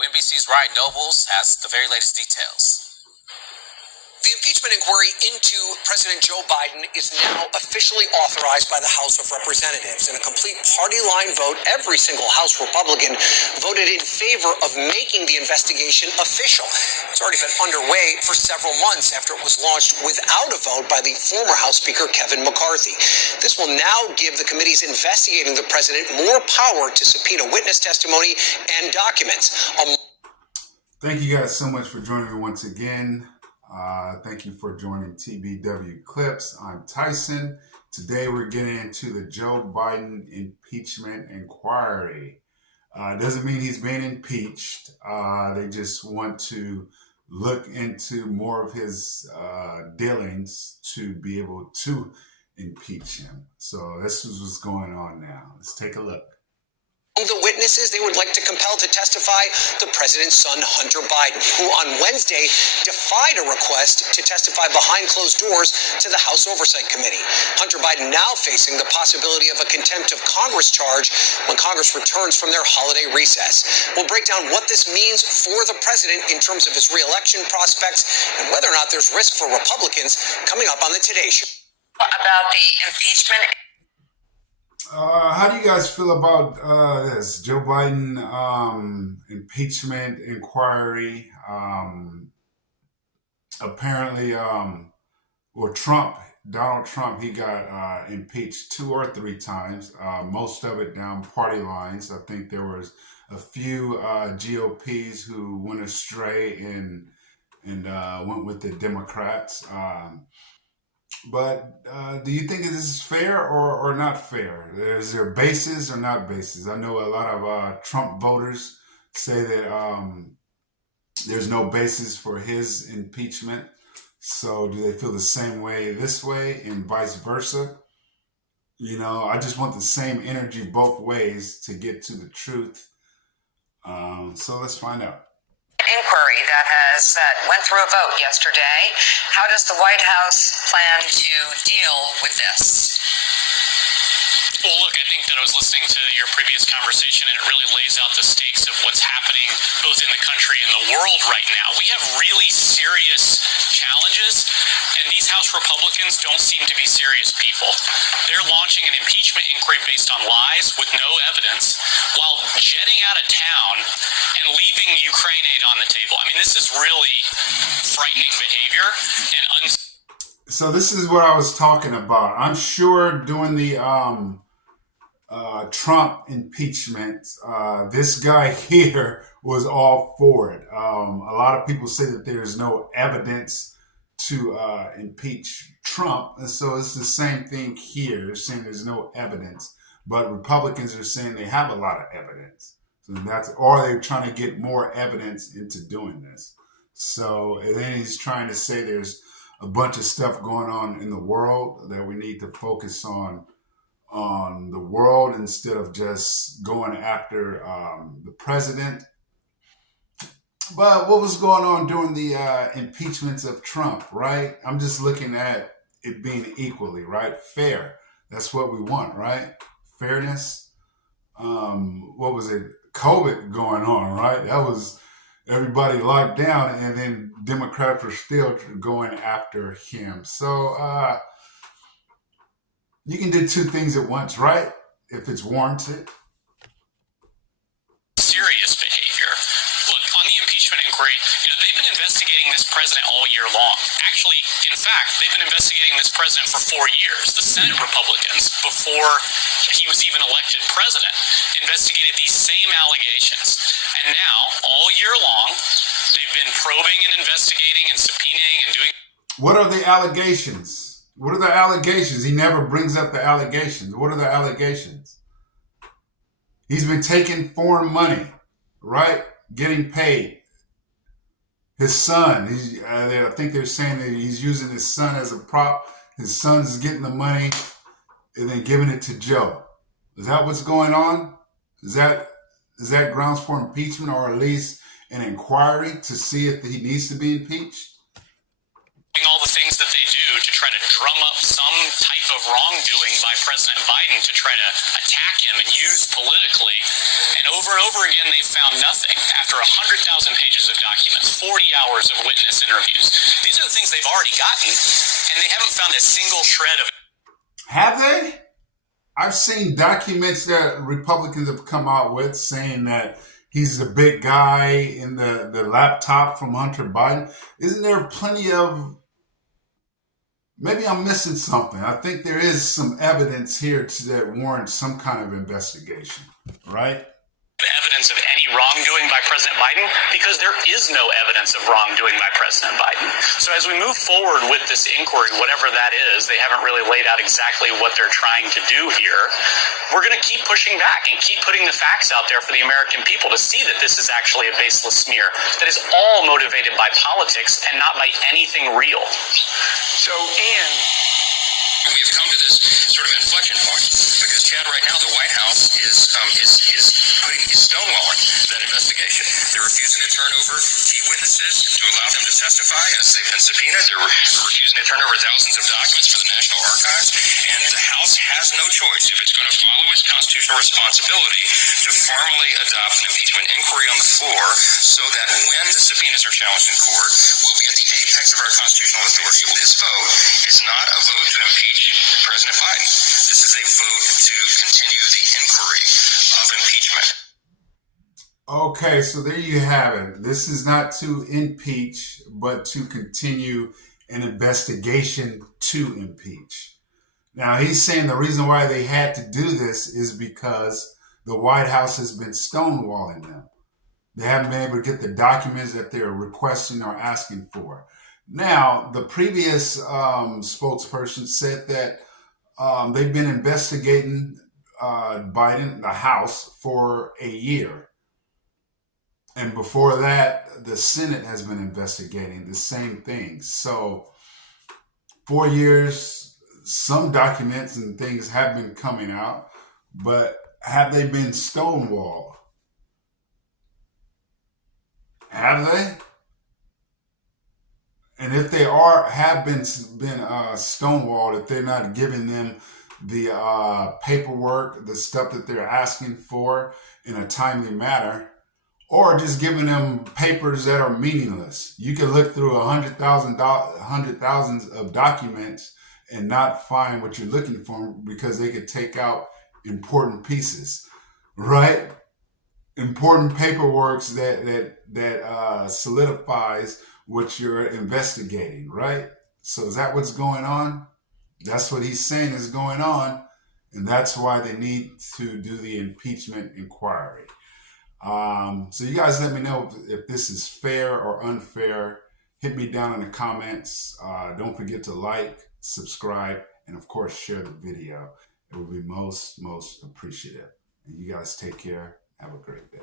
NBC's Ryan Nobles has the very latest details. The impeachment inquiry into President Joe Biden is now officially authorized by the House of Representatives. In a complete party line vote, every single House Republican voted in favor of making the investigation official. It's already been underway for several months after it was launched without a vote by the former House Speaker Kevin McCarthy. This will now give the committees investigating the president more power to subpoena witness testimony and documents. Thank you guys so much for joining me once again. Thank you for joining TBW Clips. I'm Tyson. Today we're getting into the Joe Biden impeachment inquiry. Doesn't mean he's being impeached. They just want to look into more of his dealings to be able to impeach him. So this is what's going on now. Let's take a look. The witnesses they would like to compel to testify, the president's son, Hunter Biden, who on Wednesday defied a request to testify behind closed doors to the House Oversight Committee. Hunter Biden now facing the possibility of a contempt of Congress charge when Congress returns from their holiday recess. We'll break down what this means for the president in terms of his re-election prospects and whether or not there's risk for Republicans coming up on the Today Show. About the impeachment. How do you guys feel about this Joe Biden impeachment inquiry? Apparently, Donald Trump, he got impeached 2 or 3 times, most of it down party lines. I think there was a few GOPs who went astray and went with the Democrats. But do you think this is fair or not fair? Is there basis or not basis? I know a lot of Trump voters say that there's no basis for his impeachment. So do they feel the same way this way and vice versa? You know, I just want the same energy both ways to get to the truth. So let's find out. Inquiry that went through a vote yesterday. How does the White House plan to deal with this? Well, look, I think that I was listening to your previous conversation, and it really lays out the stakes of what's happening both in the country and the world right now. We have really serious challenges, and these House Republicans don't seem to be serious people. They're launching an impeachment inquiry based on lies with no evidence while jetting out of town and leaving Ukraine aid on the table. I mean, this is really frightening behavior and So this is what I was talking about. I'm sure during the Trump impeachment, this guy here was all for it. A lot of people say that there's no evidence to impeach Trump. And so it's the same thing here. They're saying there's no evidence, but Republicans are saying they have a lot of evidence. So or they're trying to get more evidence into doing this. So, and then he's trying to say there's a bunch of stuff going on in the world that we need to focus on the world instead of just going after the president. But what was going on during the impeachments of Trump, right? I'm just looking at it being equally, right? Fair. That's what we want, right? Fairness. What was it? COVID going on, right? That was everybody locked down, and then Democrats were still going after him. So you can do 2 things at once, right? If it's warranted. serious behavior. Look, on the impeachment inquiry, they've been investigating this president all year long. Actually, in fact, they've been investigating this president for 4 years. The Senate Republicans, before he was even elected president, investigated these same allegations. And now, all year long, they've been probing and investigating and subpoenaing and doing... What are the allegations? What are the allegations? He never brings up the allegations. What are the allegations? He's been taking foreign money, right? Getting paid. His son, I think they're saying that he's using his son as a prop. His son's getting the money and then giving it to Joe. Is that what's going on? Is that grounds for impeachment, or at least an inquiry to see if he needs to be impeached? All the things that they do to try to drum up some type of of wrongdoing by President Biden to try to attack him and use politically. And over again, they've found nothing. After 100,000 pages of documents, 40 hours of witness interviews, these are the things they've already gotten, and they haven't found a single shred of it. Have they? I've seen documents that Republicans have come out with saying that he's the big guy in the laptop from Hunter Biden. Isn't there plenty of... Maybe I'm missing something. I think there is some evidence here that warrants some kind of investigation, right? Evidence of any wrongdoing by President Biden, because there is no evidence of wrongdoing by President Biden. So as we move forward with this inquiry, whatever that is, they haven't really laid out exactly what they're trying to do here. We're going to keep pushing back and keep putting the facts out there for the American people to see that this is actually a baseless smear that is all motivated by politics and not by anything real. So, Ian, we have come to this sort of inflection point because, Chad, right now the White House is stonewalling that investigation. They're refusing to turn over key witnesses to allow them to testify as they've been subpoenaed. They're refusing to turn over thousands of documents for the National Archives, and the House has no choice if it's going to follow its constitutional responsibility to formally adopt an impeachment inquiry on the floor so that when the subpoenas are challenged in court, we'll be at the apex of our constitutional authority. This vote is not a vote to impeach President Biden. This is a vote to continue the inquiry of impeachment. Okay, so there you have it. This is not to impeach, but to continue an investigation to impeach. Now, he's saying the reason why they had to do this is because the White House has been stonewalling them. They haven't been able to get the documents that they're requesting or asking for. Now, the previous spokesperson said that they've been investigating Biden, the House, for a year. And before that, the Senate has been investigating the same thing. So 4 years, some documents and things have been coming out, but have they been stonewalled? Have they? And if they have been stonewalled, if they're not giving them the paperwork, the stuff that they're asking for in a timely manner, or just giving them papers that are meaningless. You can look through 100,000s of documents and not find what you're looking for because they could take out important pieces, right? Important paperwork that solidifies what you're investigating, right? So is that what's going on? That's what he's saying is going on, and that's why they need to do the impeachment inquiry. So you guys let me know if this is fair or unfair. Hit me down in the comments. Don't forget to like, subscribe, and of course share the video. It would be most appreciative. And you guys take care. Have a great day.